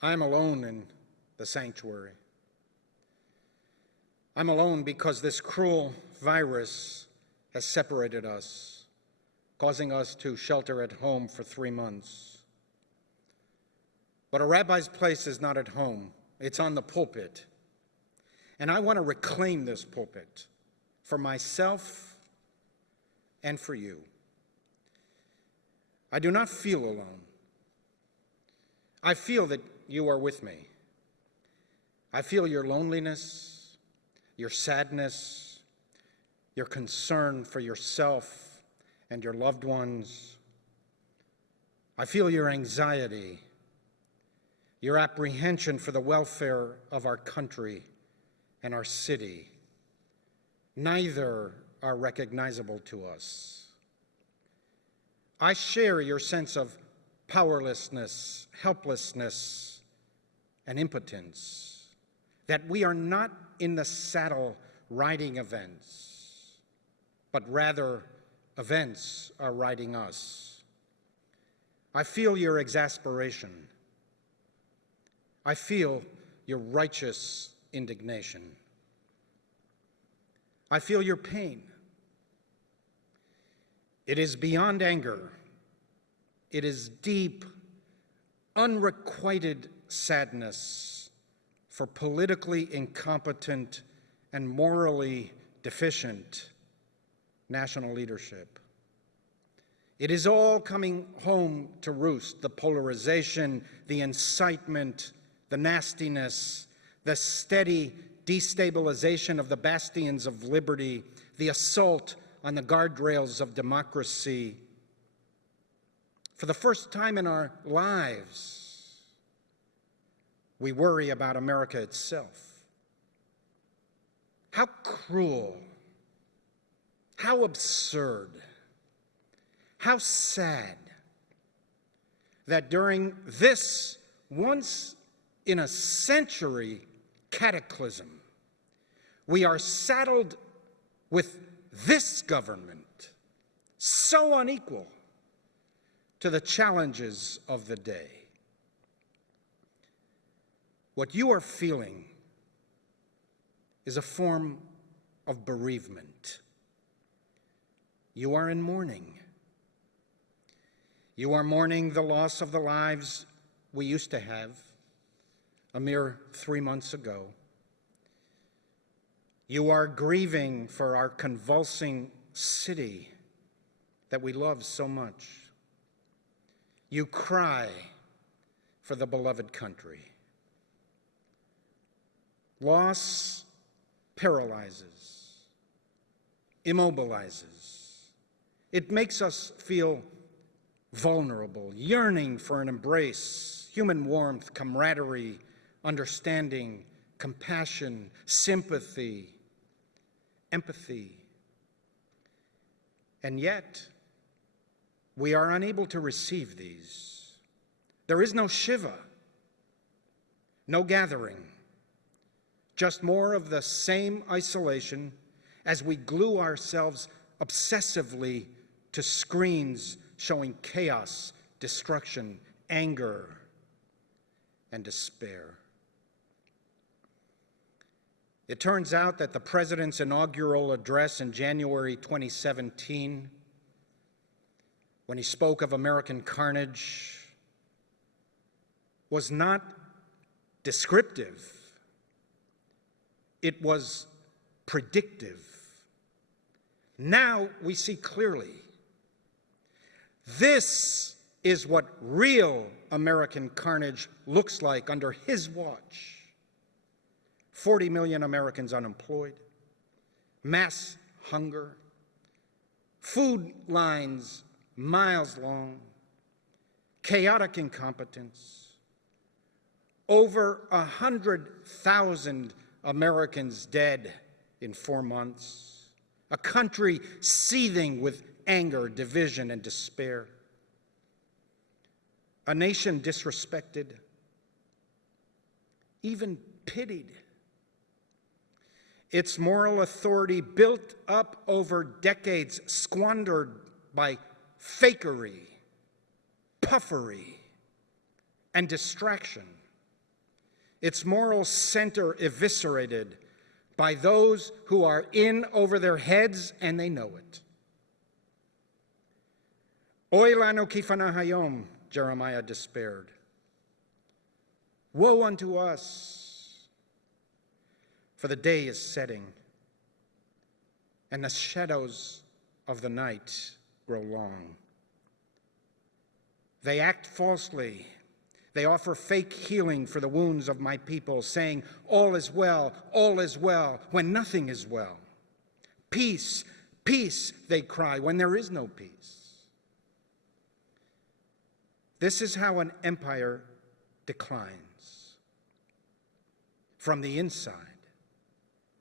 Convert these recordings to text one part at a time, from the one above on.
I'm alone in the sanctuary. I'm alone because this cruel virus has separated us, causing us to shelter at home for 3 months. But a rabbi's place is not at home, it's on the pulpit. And I want to reclaim this pulpit for myself and for you. I do not feel alone. I feel that you are with me. I feel your loneliness, your sadness, your concern for yourself and your loved ones. I feel your anxiety, your apprehension for the welfare of our country and our city. Neither are recognizable to us. I share your sense of powerlessness, helplessness, and impotence, that we are not in the saddle riding events, but rather events are riding us. I feel your exasperation. I feel your righteous indignation. I feel your pain. It is beyond anger. It is deep, unrequited sadness for politically incompetent and morally deficient national leadership. It is all coming home to roost: the polarization, the incitement, the nastiness, the steady destabilization of the bastions of liberty, the assault on the guardrails of democracy. For the first time in our lives, we worry about America itself. How cruel, how absurd, how sad that during this once-in-a-century cataclysm, we are saddled with this government, so unequal to the challenges of the day. What you are feeling is a form of bereavement. You are in mourning. You are mourning the loss of the lives we used to have a mere 3 months ago. You are grieving for our convulsing city that we love so much. You cry for the beloved country. Loss paralyzes, immobilizes. It makes us feel vulnerable, yearning for an embrace, human warmth, camaraderie, understanding, compassion, sympathy, empathy. And yet, we are unable to receive these. There is no Shiva, no gathering, just more of the same isolation as we glue ourselves obsessively to screens showing chaos, destruction, anger, and despair. It turns out that the president's inaugural address in January 2017, when he spoke of American carnage, was not descriptive. It was predictive. Now we see clearly. This is what real American carnage looks like under his watch. 40 million Americans unemployed, mass hunger, food lines miles long, chaotic incompetence, over 100,000 Americans dead in 4 months, a country seething with anger, division, and despair, a nation disrespected, even pitied. Its moral authority, built up over decades, squandered by fakery, puffery, and distraction. its moral center eviscerated by those who are in over their heads and they know it. Oy lanu kifana hayom, Jeremiah despaired. Woe unto us, for the day is setting, and the shadows of the night grow long. They act falsely. They offer fake healing for the wounds of my people, saying, all is well, when nothing is well. Peace, peace, they cry, when there is no peace. This is how an empire declines. From the inside,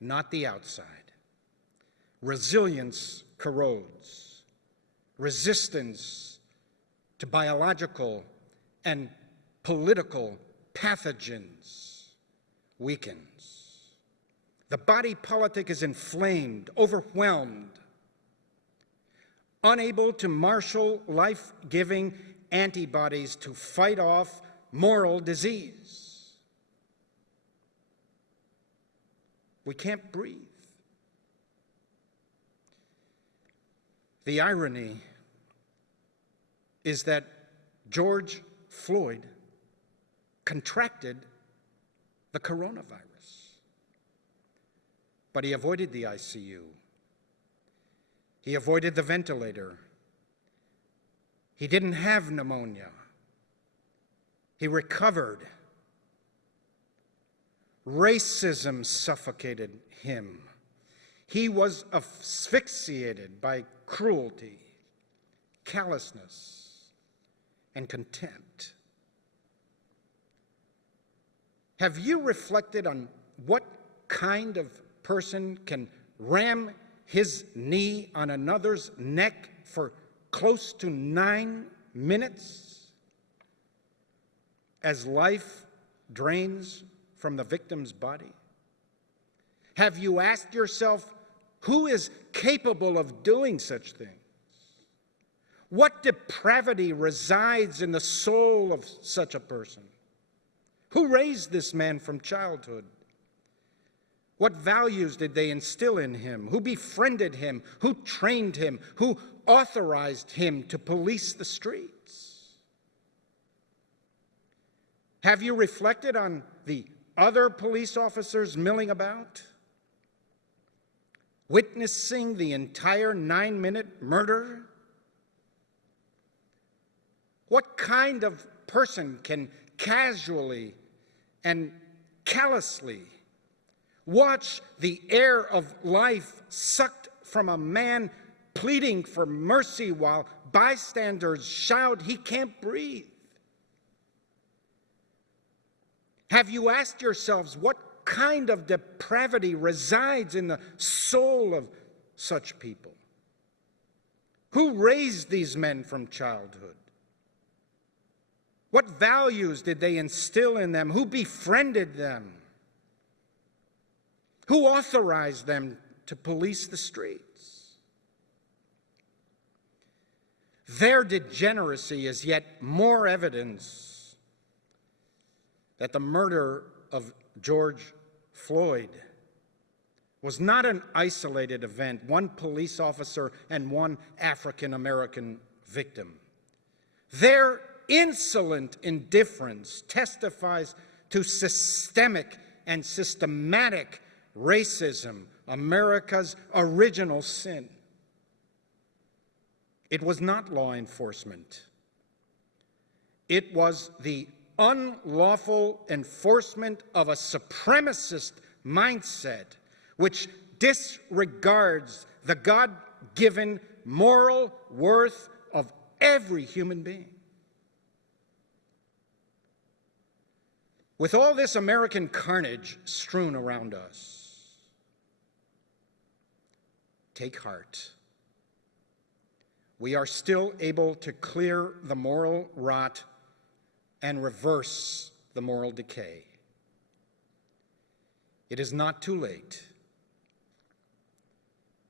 not the outside. Resilience corrodes. Resistance to biological and political pathogens weakens. The body politic is inflamed, overwhelmed, unable to marshal life-giving antibodies to fight off moral disease. We can't breathe. The irony is that George Floyd contracted the coronavirus, but he avoided the ICU. He avoided the ventilator. He didn't have pneumonia. He recovered. Racism suffocated him. He was asphyxiated by cruelty, callousness, and contempt. Have you reflected on what kind of person can ram his knee on another's neck for close to 9 minutes as life drains from the victim's body? Have you asked yourself, who is capable of doing such things? What depravity resides in the soul of such a person? Who raised this man from childhood? What values did they instill in him? Who befriended him? Who trained him? Who authorized him to police the streets? Have you reflected on the other police officers milling about, witnessing the entire 9-minute murder? What kind of person can casually and callously watch the air of life sucked from a man pleading for mercy while bystanders shout, he can't breathe? Have you asked yourselves what kind of depravity resides in the soul of such people? Who raised these men from childhood? What values did they instill in them? Who befriended them? Who authorized them to police the streets? Their degeneracy is yet more evidence that the murder of George Floyd was not an isolated event, one police officer and one African-American victim. Their insolent indifference testifies to systemic and systematic racism, America's original sin. It was not law enforcement. It was the unlawful enforcement of a supremacist mindset which disregards the God-given moral worth of every human being. With all this American carnage strewn around us, take heart. We are still able to clear the moral rot and reverse the moral decay. It is not too late.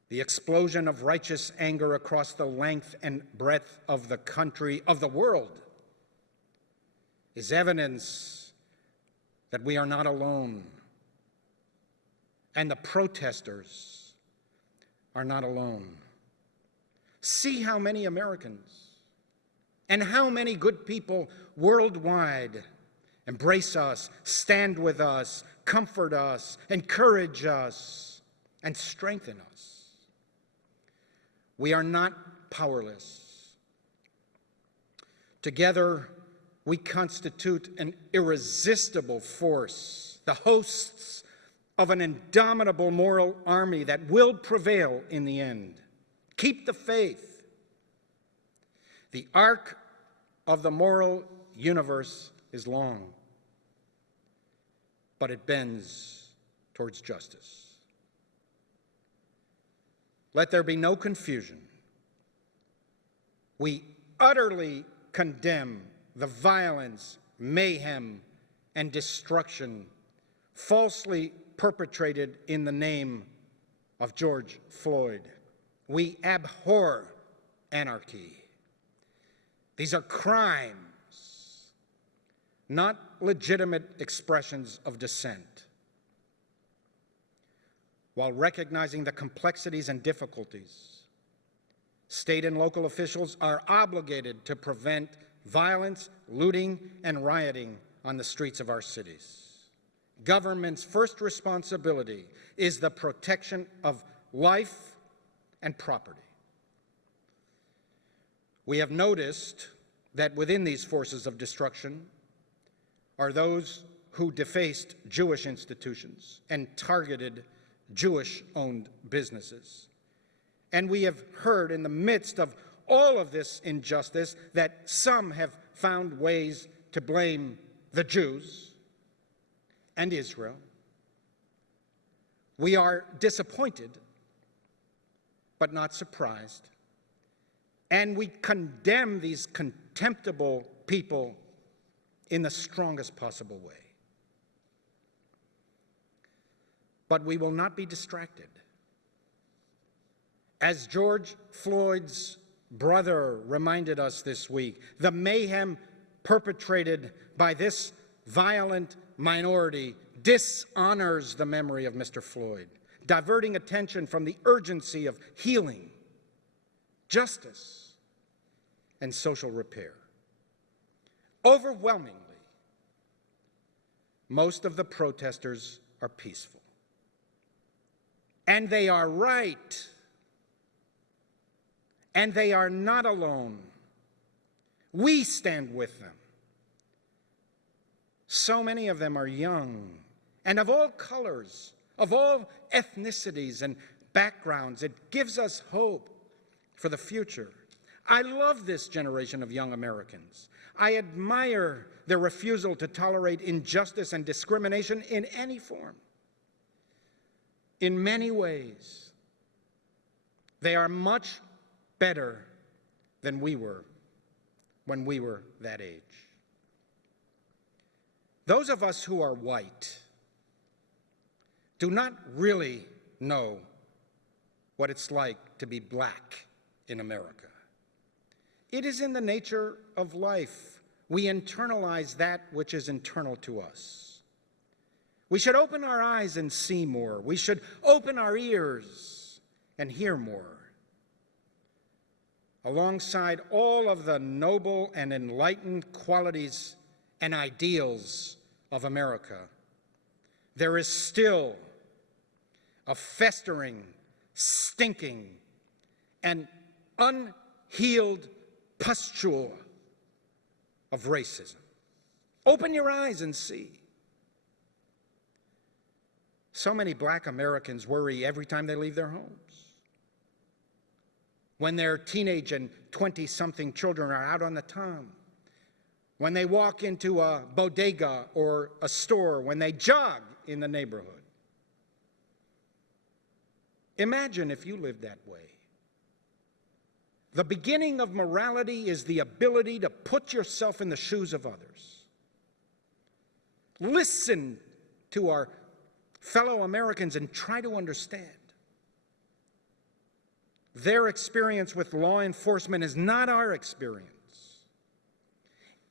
The explosion of righteous anger across the length and breadth of the country, of the world, is evidence that we are not alone, and the protesters are not alone. See how many Americans and how many good people worldwide embrace us, stand with us, comfort us, encourage us, and strengthen us. We are not powerless. Together, we constitute an irresistible force, the hosts of an indomitable moral army that will prevail in the end. Keep the faith. The arc of the moral universe is long, but it bends towards justice. Let there be no confusion. We utterly condemn the violence, mayhem, and destruction falsely perpetrated in the name of George Floyd. We abhor anarchy. These are crimes, not legitimate expressions of dissent. While recognizing the complexities and difficulties, state and local officials are obligated to prevent violence, looting, and rioting on the streets of our cities. Government's first responsibility is the protection of life and property. We have noticed that within these forces of destruction are those who defaced Jewish institutions and targeted Jewish-owned businesses. And we have heard in the midst of all of this injustice that some have found ways to blame the Jews and Israel. We are disappointed, but not surprised. And we condemn these contemptible people in the strongest possible way. But we will not be distracted. As George Floyd's brother reminded us this week, the mayhem perpetrated by this violent minority dishonors the memory of Mr. Floyd, diverting attention from the urgency of healing, justice, and social repair. Overwhelmingly, most of the protesters are peaceful. And they are right. And they are not alone. We stand with them. So many of them are young and of all colors, of all ethnicities and backgrounds. It gives us hope for the future. I love this generation of young Americans. I admire their refusal to tolerate injustice and discrimination in any form. In many ways, they are much better than we were when we were that age. Those of us who are white do not really know what it's like to be black in America. It is in the nature of life. We internalize that which is internal to us. We should open our eyes and see more. We should open our ears and hear more. Alongside all of the noble and enlightened qualities and ideals of America, there is still a festering, stinking, and unhealed pustule of racism. Open your eyes and see. So many black Americans worry every time they leave their homes. When their teenage and 20-something children are out on the town. When they walk into a bodega or a store. When they jog in the neighborhood. Imagine if you lived that way. The beginning of morality is the ability to put yourself in the shoes of others. Listen to our fellow Americans and try to understand. Their experience with law enforcement is not our experience.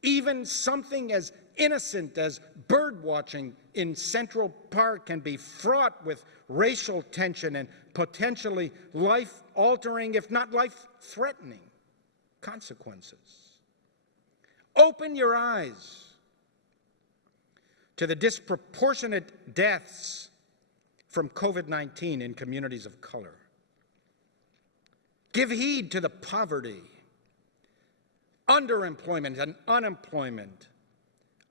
Even something as innocent as bird watching in Central Park can be fraught with racial tension and potentially life-altering, if not life-threatening, consequences. Open your eyes to the disproportionate deaths from COVID-19 in communities of color. Give heed to the poverty, underemployment and unemployment,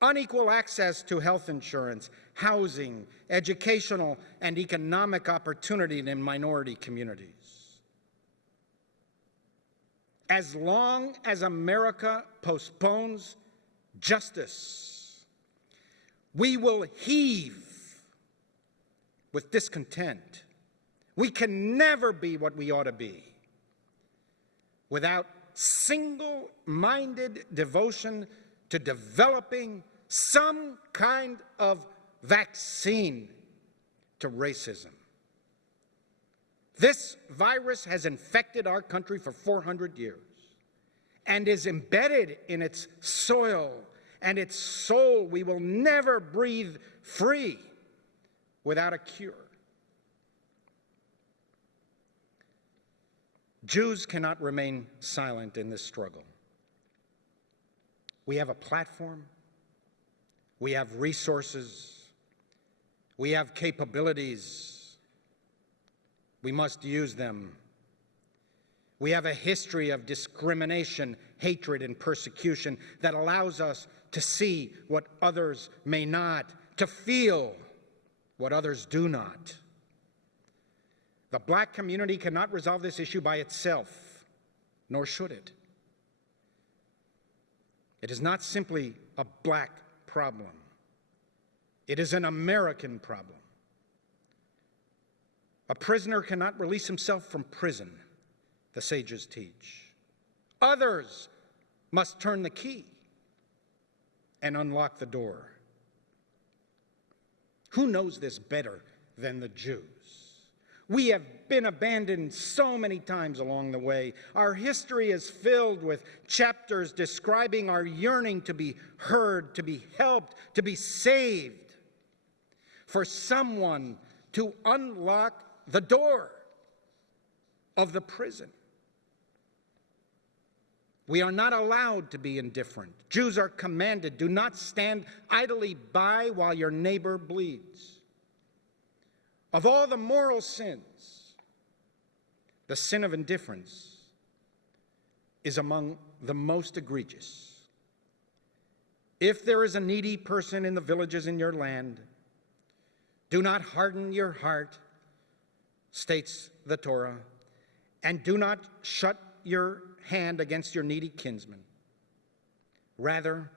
unequal access to health insurance, housing, educational and economic opportunity in minority communities. As long as America postpones justice, we will heave with discontent. We can never be what we ought to be without single-minded devotion to developing some kind of vaccine to racism. This virus has infected our country for 400 years and is embedded in its soil and its soul. We will never breathe free without a cure. Jews cannot remain silent in this struggle. We have a platform, we have resources, we have capabilities. We must use them. We have a history of discrimination, hatred, and persecution that allows us to see what others may not, to feel what others do not. The black community cannot resolve this issue by itself, nor should it. It is not simply a black problem. It is an American problem. A prisoner cannot release himself from prison, the sages teach. Others must turn the key and unlock the door. Who knows this better than the Jews? We have been abandoned so many times along the way. Our history is filled with chapters describing our yearning to be heard, to be helped, to be saved, for someone to unlock the door of the prison. We are not allowed to be indifferent. Jews are commanded, do not stand idly by while your neighbor bleeds. Of all the moral sins, the sin of indifference is among the most egregious. If there is a needy person in the villages in your land, do not harden your heart, states the Torah, and do not shut your hand against your needy kinsman. Rather,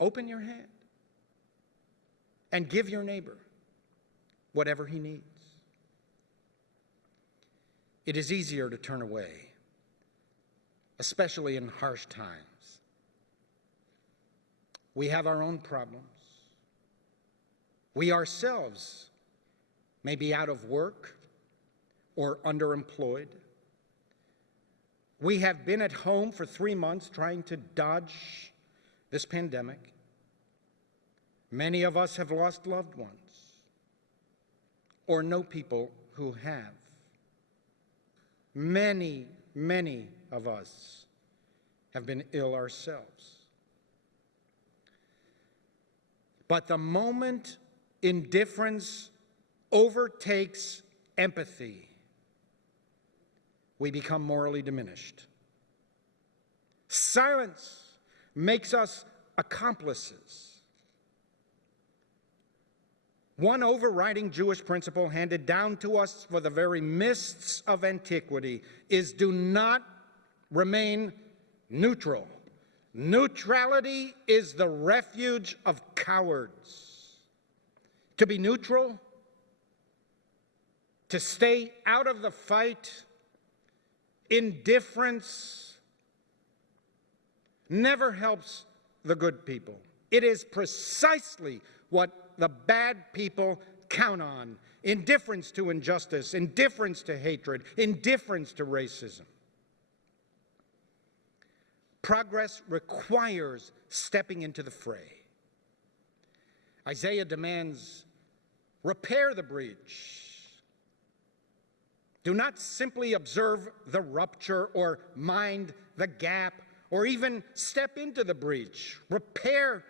open your hand and give your neighbor whatever he needs. It is easier to turn away, especially in harsh times. We have our own problems. We ourselves may be out of work or underemployed. We have been at home for 3 months trying to dodge this pandemic. Many of us have lost loved ones or know people who have. Many, many of us have been ill ourselves. But the moment indifference overtakes empathy, we become morally diminished. Silence makes us accomplices. One overriding Jewish principle handed down to us for the very mists of antiquity is do not remain neutral. Neutrality is the refuge of cowards. To be neutral, to stay out of the fight, indifference, never helps the good people. It is precisely what the bad people count on: indifference to injustice, indifference to hatred, indifference to racism. Progress requires stepping into the fray. Isaiah demands, repair the breach. Do not simply observe the rupture or mind the gap or even step into the breach. Repair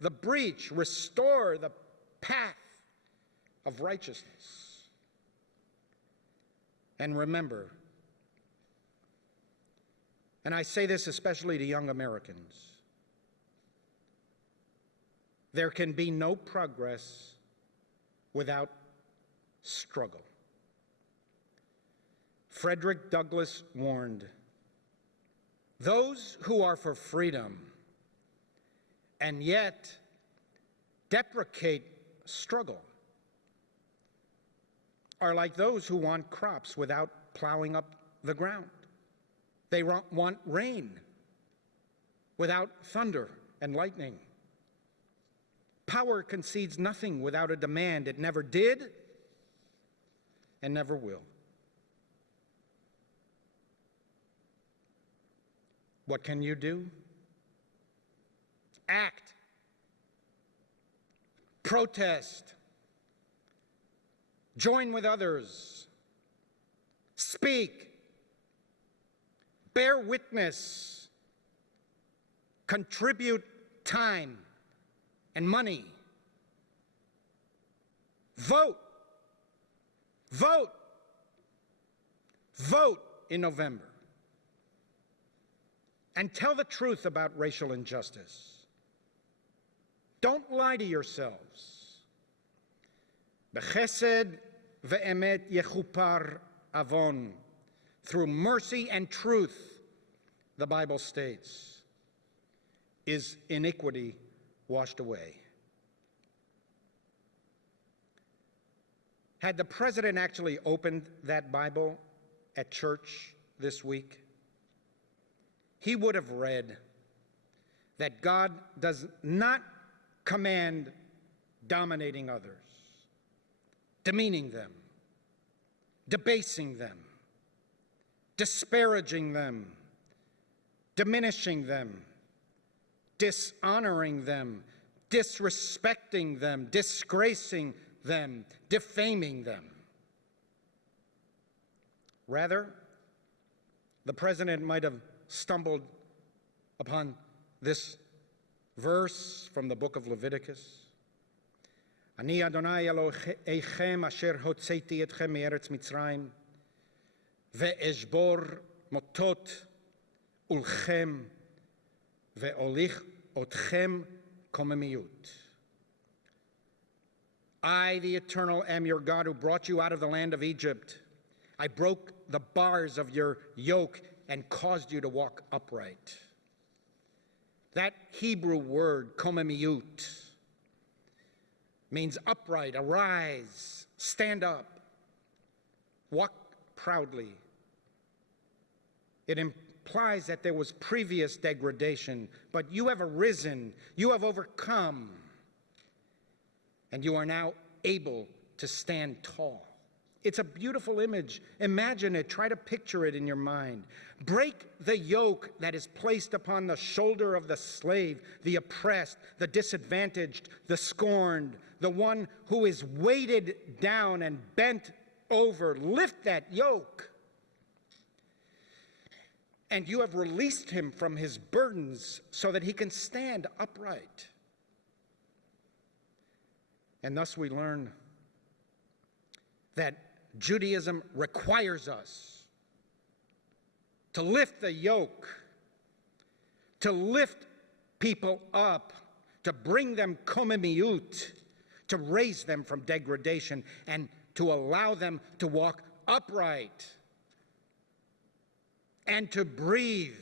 the breach, restore the path of righteousness. And remember, and I say this especially to young Americans, there can be no progress without struggle. Frederick Douglass warned, those who are for freedom and yet deprecate struggle are like those who want crops without plowing up the ground. They want rain without thunder and lightning. Power concedes nothing without a demand. It never did and never will. What can you do? Act. Protest. Join with others. Speak. Bear witness. Contribute time and money. Vote. Vote. Vote in November. And tell the truth about racial injustice. Don't lie to yourselves. B'chesed ve'emet yechupar avon. Through mercy and truth, the Bible states, is iniquity washed away. Had the president actually opened that Bible at church this week, he would have read that God does not command dominating others, demeaning them, debasing them, disparaging them, diminishing them, dishonoring them, disrespecting them, disgracing them, defaming them. Rather, the president might have stumbled upon this verse from the book of Leviticus. Ani Adonai Elohechem asher hotzeiti etchem me'eretz Mitzrayim ve'eshbor motot ulchem ve'olich otchem komemiyut. I, the Eternal, am your God who brought you out of the land of Egypt. I broke the bars of your yoke and caused you to walk upright. That Hebrew word, komemiyut, means upright, arise, stand up, walk proudly. It implies that there was previous degradation, but you have arisen, you have overcome, and you are now able to stand tall. It's a beautiful image. Imagine it. Try to picture it in your mind. Break the yoke that is placed upon the shoulder of the slave, the oppressed, the disadvantaged, the scorned, the one who is weighted down and bent over. Lift that yoke. And you have released him from his burdens so that he can stand upright. And thus we learn that Judaism requires us to lift the yoke, to lift people up, to bring them komemiyut, to raise them from degradation, and to allow them to walk upright and to breathe.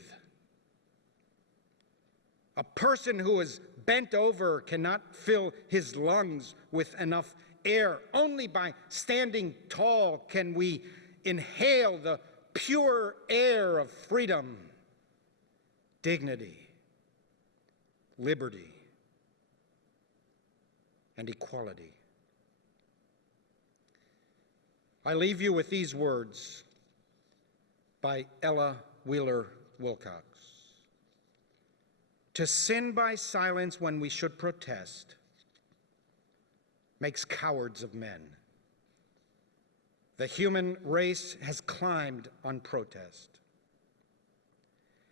A person who is bent over cannot fill his lungs with enough air. Only by standing tall can we inhale the pure air of freedom, dignity, liberty, and equality. I leave you with these words by Ella Wheeler Wilcox. To sin by silence when we should protest makes cowards of men. The human race has climbed on protest.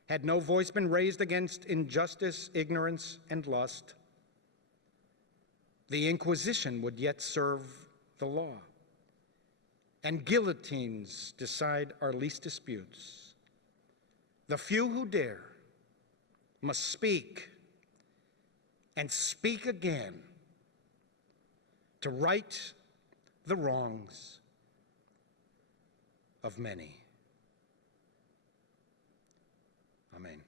Had no voice been raised against injustice, ignorance, and lust, the Inquisition would yet serve the law, and guillotines decide our least disputes. The few who dare must speak, and speak again, to right the wrongs of many. Amen.